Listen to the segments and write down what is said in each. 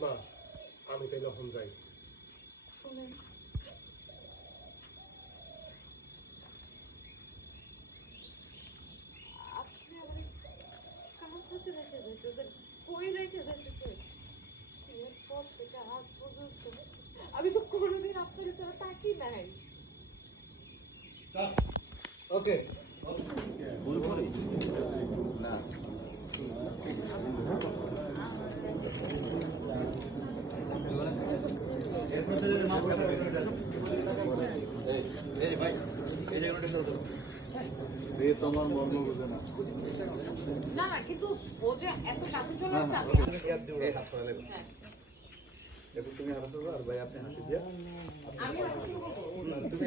মা আমি তাই যখন যাই। শুনেন। আপনি আমাকে কার কাছে রেখে যাইতেছেন কই রেখে যাইতেছেন? এরপর সেটা আজ পর্যন্ত আমি তো কোনোদিন আপনার ছাড়া তাকি নাই। ওকে। তোমার মর্ম বুঝে না। না না কিন্তু ও যে এত কাছে চলে আসছে হ্যাঁ এখন তুমি আর ভাই আপনি হাসি দিয়া। আমি তুমি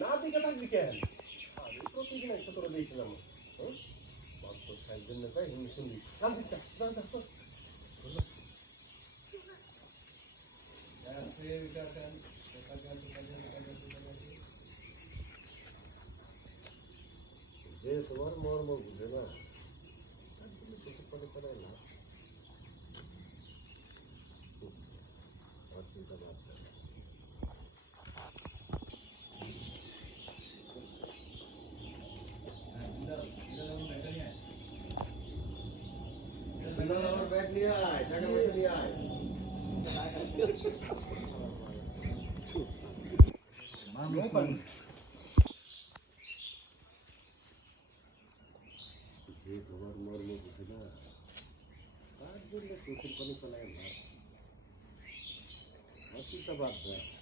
না দিকে দিকে থাকবি কেন? আমি প্রতিদিন তোরা দেখলাম হুম? মাত্র সাইজ জন্য পাই হিন্দি শুনবি কান দিচ্ছা যা যা চল। যে তোমার মর্ম বুঝে না তার জন্য চোখে নিয়ে আয় টাকা পয়সা নিয়ে আয় যে তোমার মর্ম বুঝে না তার জন্য চোখের পানি চলায় না আমার চিন্তা বাদ দাও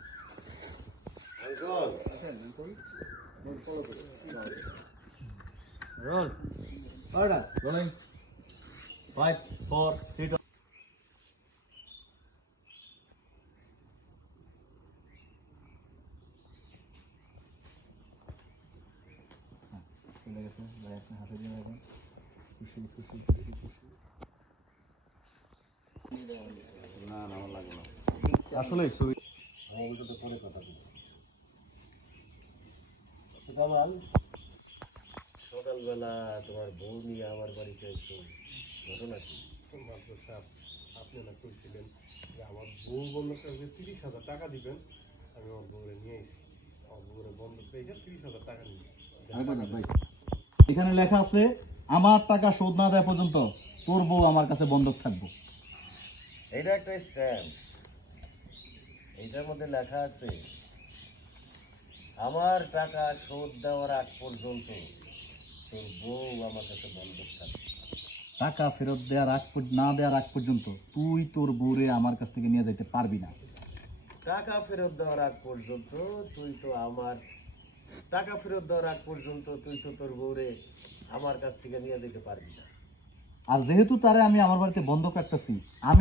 খুশি খুশি না না আমার লাগবে না। আসলে ছবি আমি তো পরে কথা কামাল সকালবেলা তোমার বউ নিয়ে আমার বাড়িতে এসো। ঘটনা কি? সাহেব আপনি না কইছিলেন যে আমার বউ বন্ধ কাছে তিরিশ হাজার টাকা দিবেন আমি আমার বউরে নিয়ে এসেছি আমার বউরে বন্ধ পেয়েছে তিরিশ হাজার টাকা নিয়ে এখানে লেখা আছে আমার টাকা শোধ না দেওয়া পর্যন্ত তোর বউ আমার কাছে বন্ধক থাকব। এটা একটা স্ট্যাম্প। এইটার মধ্যে লেখা আছে আমার টাকা শোধ দেওয়ার আগ পর্যন্ত তোর বউ আমার কাছে বন্ধক থাকবে। টাকা ফেরত দেওয়ার আগ না দেওয়ার আগ পর্যন্ত তুই তোর বউরে আমার কাছ থেকে নিয়ে যেতে পারবি না। টাকা ফেরত দেওয়ার আগ পর্যন্ত তুই তো আমার টাকা ফেরত দেওয়ার আগ পর্যন্ত তুই তো তোর বউরে আমার কাছ থেকে নিয়ে যেতে পারবি না। আর যেহেতু তারে আমি আমার বাড়িতে বন্ধক রাখতেছি আমি